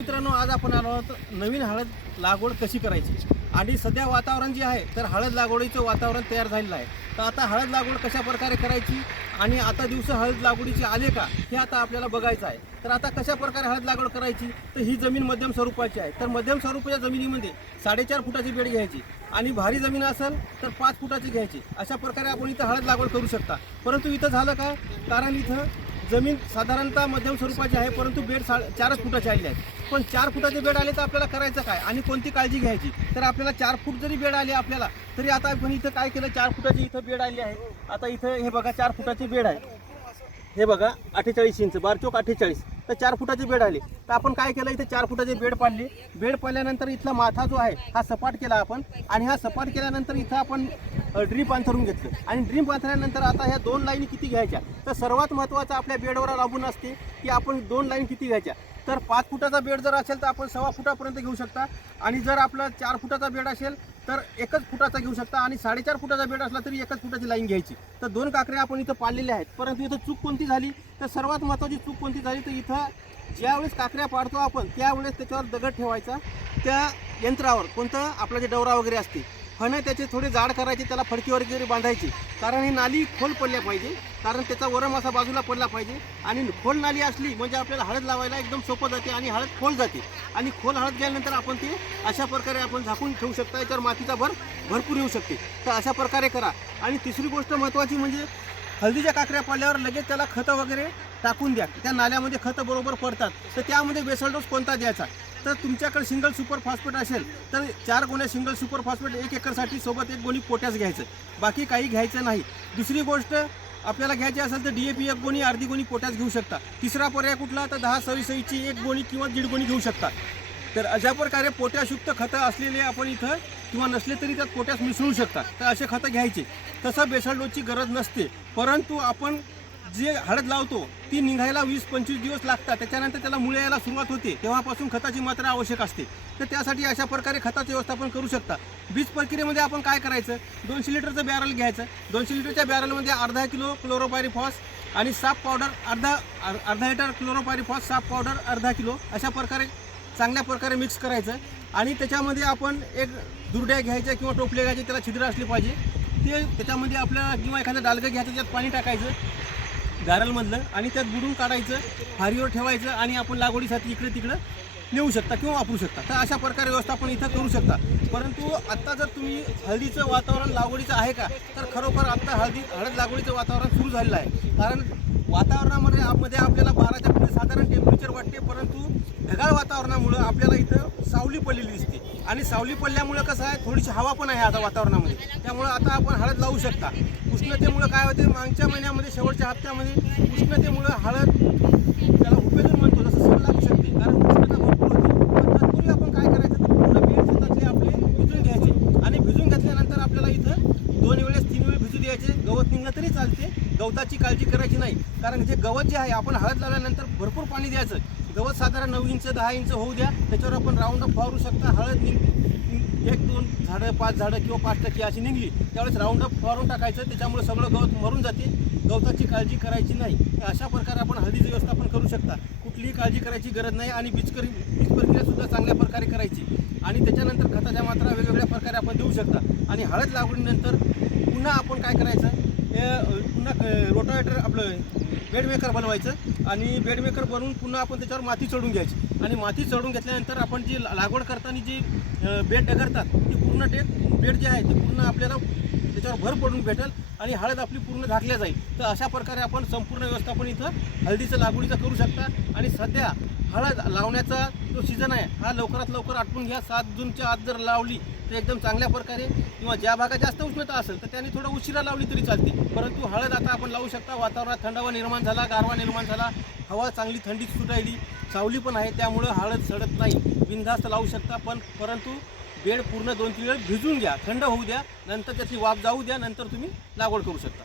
मित्रांनो, आज आपण आलो आहोत नवीन हळद लागवड कशी करायची आणि सध्या वातावरण जे आहे तर हळद लागवडीचं वातावरण तयार झालेलं आहे. तर आता हळद लागवड कशा प्रकारे करायची आणि आता दिवस हळद लागवडीचे आले का हे आता आपल्याला बघायचं आहे. तर आता कशा प्रकारे हळद लागवड करायची, तर ही जमीन मध्यम स्वरूपाची आहे. तर मध्यम स्वरूपाच्या जमिनीमध्ये 4.5 फुटाची बेड घ्यायची आणि भारी जमीन असेल तर 5 फुटाची घ्यायची. अशा प्रकारे आपण इथं हळद लागवड करू शकता. परंतु इथं झालं का, कारण इथं जमीन साधारणतः मध्यम स्वरूपाची आहे, परंतु बेड 4 फुटाचे आलेले आहेत. पण 4 फुटाचे बेड आले तर आपल्याला करायचं काय आणि कोणती काळजी घ्यायची. तर आपल्याला 4 फूट जरी बेड आले आपल्याला, तरी आता आपण इथं काय केलं, 4 फुटाची इथं बेड आली आहे. आता इथं हे बघा 4 फुटाचे बेड आहे. हे बघा 48 इंच, बारचोक 48. तर 4 फुटाचे बेड आले. तर आपण काय केलं, इथे 4 फुटाचे बेड पाडले. बेड पाडल्यानंतर इथला माथा जो आहे हा सपाट केला आपण आणि हा सपाट केल्यानंतर इथं आपण ड्रीप अंथरून घेतलं आणि ड्रीप अंथरल्यानंतर आता ह्या 2 लाईन किती घ्यायच्या. तर सर्वात महत्त्वाचं आपल्या बेडवर अवलंबून असते की आपण 2 लाईन किती घ्यायच्या. तर 5 फुटाचा बेड जर असेल तर आपण 1.25 फुटापर्यंत घेऊ शकता आणि जर आपला 4 फुटाचा बेड असेल तर 1 फुटाचा घेऊ शकता आणि 4.5 फुटाचा बेड असला तरी 1 फुटाची लाईन घ्यायची. तर 2 काकऱ्या आपण इथं पाडलेल्या आहेत. परंतु इथं चूक कोणती झाली, तर सर्वात महत्त्वाची चूक कोणती झाली, तर इथं ज्यावेळेस काकऱ्या पाडतो आपण त्यावेळेस त्याच्यावर दगड ठेवायचा. त्या यंत्रावर कोणतं आपलं जे डवरा वगैरे असते फणं त्याचे थोडे जाड करायचे, त्याला फडकी वगैरे बांधायची. कारण ही नाली खोल पडल्या पाहिजे, कारण त्याचा वरम असा बाजूला पडला पाहिजे. आणि खोल नाली असली म्हणजे आपल्याला हळद लावायला एकदम सोपं जाते आणि हळद खोल जाते. आणि खोल हळद गेल्यानंतर आपण ते अशा प्रकारे आपण झाकून ठेवू शकता. याच्यावर मातीचा भरपूर येऊ शकते. तर अशा प्रकारे करा. आणि तिसरी गोष्ट महत्त्वाची म्हणजे हळदीच्या काकऱ्या पडल्यावर लगेच त्याला खतं वगैरे टाकून द्या. त्या नाल्यामध्ये खतं बरोबर पडतात. तर त्यामध्ये बेसल डोस कोणता द्यायचा, तर तुमच्याकडे सिंगल सुपर फॉस्फेट असेल तर 4 गोण्या सिंगल सुपर फॉस्फेट 1 एकरसाठी सोबत 1 गोणी पोटॅश घ्यायचं, बाकी काही घ्यायचं नाही. दुसरी गोष्ट आपल्याला घ्यायची असेल तर DAP 1 गोणी, अर्धी गोणी पोटॅश घेऊ शकता. तिसरा पर्याय कुठला, तर 10-26ची 1 गोणी किंवा 1.5 गोणी घेऊ शकता. तर अशा प्रकारे पोटॅशयुक्त खतं असलेले आपण इथं किंवा नसले तरी त्यात पोटॅश मिसळू शकतात. तर असे खतं घ्यायचे. तसं बेसल डोसची गरज नसते. परंतु आपण जे हळद लावतो ती निघायला 20-25 दिवस लागतात. त्याच्यानंतर त्याला मुळे यायला सुरुवात होते, तेव्हापासून खताची मात्रा आवश्यक असते. तर त्यासाठी अशा प्रकारे खताचे व्यवस्थापन करू शकता. बीज प्रक्रियेमध्ये आपण काय करायचं, 200 लिटरचं बॅरल घ्यायचं. 200 लिटरच्या बॅरलमध्ये अर्धा किलो क्लोरोपायरिफॉस आणि साप पावडर अर्धा लिटर क्लोरोपायरिफॉस, साप पावडर अर्धा किलो, अशा प्रकारे चांगल्या प्रकारे मिक्स करायचं. आणि त्याच्यामध्ये आपण एक दुर्ड्या घ्यायच्या किंवा टोपले घ्यायचे, त्याला छिद्र असले पाहिजे. ते त्याच्यामध्ये आपल्याला किंवा एखादं डालगं घ्यायचं, त्यात पाणी टाकायचं बॅरलमधलं आणि त्यात बुडून काढायचं, फारीवर ठेवायचं आणि आपण लागवडीसाठी इकडे तिकडं नेऊ शकता किंवा वापरू शकता. तर अशा प्रकारे व्यवस्थापन इथं करू शकता. परंतु आत्ता जर तुम्ही हळदीचं वातावरण लागवडीचं आहे का, तर खरोखर आत्ता हळद लागवडीचं वातावरण सुरू झालेलं आहे. कारण वातावरणामध्ये आपल्याला 12च्या पुढे साधारण टेम्परेचर वाटते, परंतु ढगाळ वातावरणामुळं आपल्याला इथं सावली पडलेली दिसते. आणि सावली पडल्यामुळं कसं आहे, थोडीशी हवा पण आहे आता वातावरणामध्ये. त्यामुळं आता आपण हळद लावू शकता. उष्णतेमुळं काय होते, मागच्या महिन्यामध्ये शेवटच्या हप्त्यामध्ये उष्णतेमुळं हळद त्याला हुपेजून म्हणतो तसं सड लागू शकते, कारण उष्णता भरपूर होती. पण तत्पूर्वी आपण काय करायचं, तर पूर्ण बेड शेतातले आपले भिजून घ्यायचे आणि भिजून घेतल्यानंतर आपल्याला इथं 2 वेळेस 3 वेळ भिजू द्यायचे. गवत निघलं तरी चालते, गवताची काळजी करायची नाही. कारण जे गवत जे आहे आपण हळद लावल्यानंतर भरपूर पाणी द्यायचं. गवत साधारण 9 इंच 10 इंच होऊ द्या, त्याच्यावर आपण राऊंड अप फवारू शकता. हळद 1-2 झाडं 5 झाडं किंवा 5% अशी निघली त्यावेळेस राऊंड अप फवारून टाकायचं. त्याच्यामुळे सगळं गवत मरून जाते. गवताची काळजी करायची नाही. अशा प्रकारे आपण हळदीचं व्यवस्थापन करू शकता. कुठलीही काळजी करायची गरज नाही. आणि बीज प्रक्रियासुद्धा चांगल्या प्रकारे करायची. आणि त्याच्यानंतर खताच्या मात्रा वेगवेगळ्या प्रकारे आपण देऊ शकता. आणि हळद लागवडीनंतर पुन्हा आपण काय करायचं, पुन्हा रोटावेटर आपलं बेडमेकर बनवायचं आणि बेडमेकर बनवून पुन्हा आपण त्याच्यावर माती चढून घ्यायची. आणि माती चढून घेतल्यानंतर आपण जी लागवड करताना जी बेड डगरतात ती पूर्ण बेड जे आहे ते पूर्ण आपल्याला त्याच्यावर भर पडून भेटेल आणि हळद आपली पूर्ण झाकल्या जाईल. तर अशा प्रकारे आपण संपूर्ण व्यवस्थापन इथं हळदीचं लागवडीचं करू शकता. आणि सध्या हळद लावण्याचा जो सीझन आहे हा लवकरात लवकर आटपून घ्या. 7 जूनच्या आत जर लावली तर एकदम चांगल्या प्रकारे, किंवा ज्या भागात जास्त उष्णता असेल तर त्यांनी थोडं उशिरा लावली तरी चालते. परंतु हळद आता आपण लावू शकता. वातावरणात थंडावा निर्माण झाला, गारवा निर्माण झाला, हवा चांगली थंडी सुटायली, सावली पण आहे, त्यामुळं हळद सडत नाही, बिनधास्त लावू शकता. परंतु बेड पूर्ण 2-3 वेळ भिजून घ्या, थंड होऊ द्या, नंतर त्याची वाफ जाऊ द्या, नंतर तुम्ही लागवड करू शकता.